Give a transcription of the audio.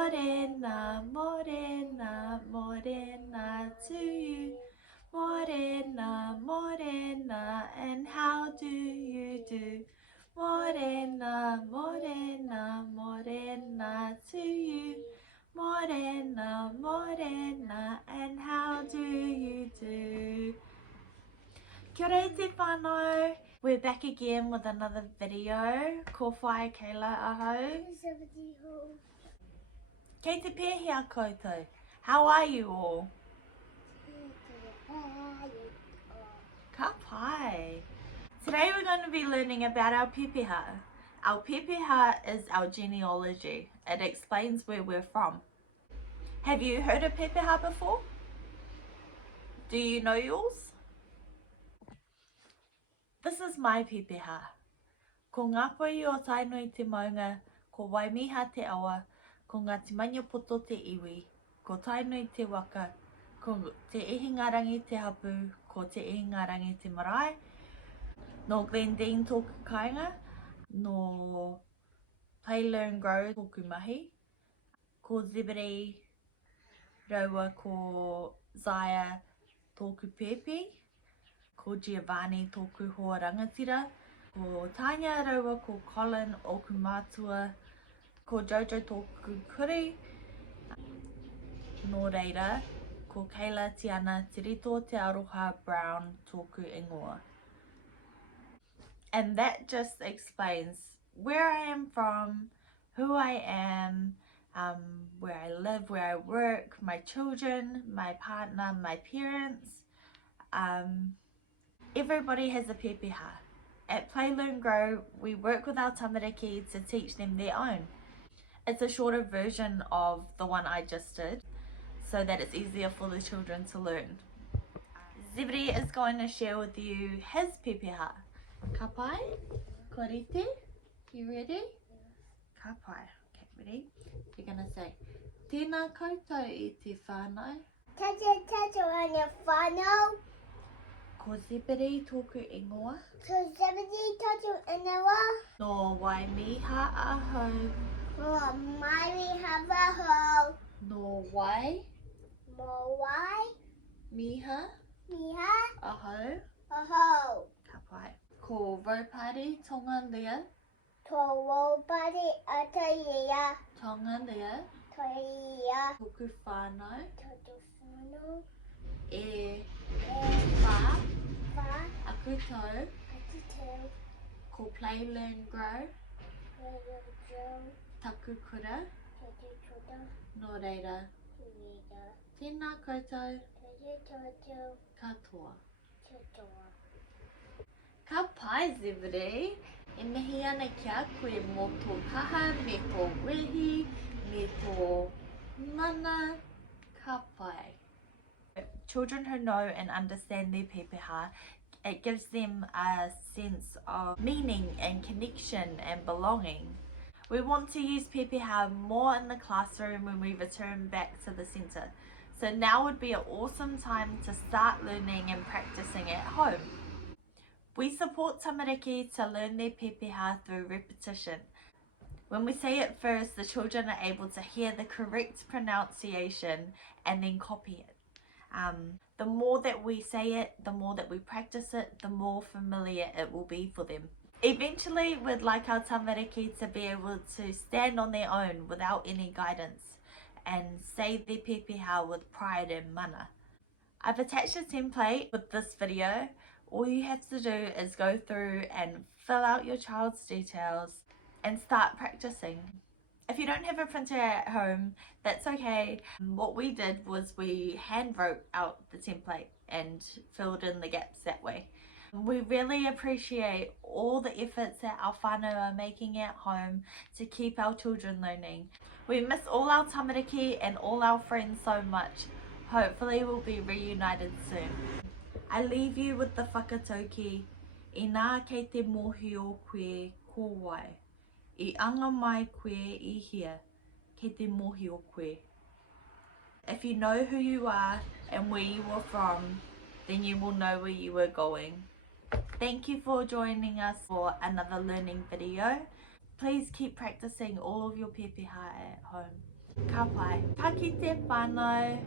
Morena, morena, morena to you. Morena, morena, and how do you do? Morena, morena, morena to you. Morena, morena, and how do you do? Kia ora te whānau. We're back again with another video. Ko Whaea Kayla ahau. Kei te pēhea koutou. How are you all? Ka pai. Today we're going to be learning about our Pepeha. Our Pepeha is our genealogy. It explains where we're from. Have you heard of Pepeha before? Do you know yours? This is my Pepeha. Ko ngā poi o tainoi te maunga, ko Waimiha te awa, ko ngā timaņa poto te iwi, ko tainoi te waka, ko te ihingarangi te hapu, ko te ihingarangi te marae, no Glendine tōku kāinga, no Play Learn Grow tōku mahi, ko Zebedee raua ko Zaya tōku pepe, ko Giovanni tōku hoa rangatira, ko Tanya raua ko Colin oku mātua, ko Jojo tōku kuri, nō reira, ko Kayla Tiana te rito te aroha Brown tōku ingoa. And that just explains where I am from, who I am, where I live, where I work, my children, my partner, my parents. Everybody has a pepeha. At Play Learn Grow, we work with our tamariki to teach them their own. It's a shorter version of the one I just did, so that it's easier for the children to learn. Zebedee is going to share with you his pepeha. Ka pai, korite, you ready? Ka pai. Okay, ready? You're going to say, tēnā koutou I te whānau. Tato ane whānau. Ko Zebedee tōku ingoa. Ko Zebedee tato inawa. No Waimiha ahau. Mo mai hawaho. No wai, Mo wai. miha, Miha. ahau. Aho. Ka pai. Ko Raupari tonga lea. To wopari ataya. Tonga lea. Toia. Tōku whānau. Tato whānau. E Wha. aku tau. Atito. Ko Play Learn Grow. Joe. Taku kura. Tato chuda. Nō reira. Rida. Tēnā koutou. Tato. Katoa. Tato. Ka pai Zebedee. E mihi ana kia koe mō tō kaha, me tō wehi, me tō mana. Ka pai. Children who know and understand their pepeha, it gives them a sense of meaning and connection and belonging. We want to use pepeha more in the classroom when we return back to the centre. So now would be an awesome time to start learning and practicing at home. We support tamariki to learn their pepeha through repetition. When we say it first, the children are able to hear the correct pronunciation and then copy it. The more that we say it, the more that we practice it, the more familiar it will be for them. Eventually, we'd like our tamariki to be able to stand on their own without any guidance and say their pepeha with pride and mana. I've attached a template with this video. All you have to do is go through and fill out your child's details and start practicing. If you don't have a printer at home, that's okay. What we did was we hand wrote out the template and filled in the gaps that way. We really appreciate all the efforts that our whānau are making at home to keep our children learning. We miss all our tamariki and all our friends so much. Hopefully we'll be reunited soon. I leave you with the whakatauki, I nā kei te mohi o koe ko wai. I anga mai koe I hia, kei te mohi o koe. If you know who you are and where you were from, then you will know where you were going. Thank you for joining us for another learning video. Please keep practicing all of your pepeha at home. Ka pai. Pakite whānau.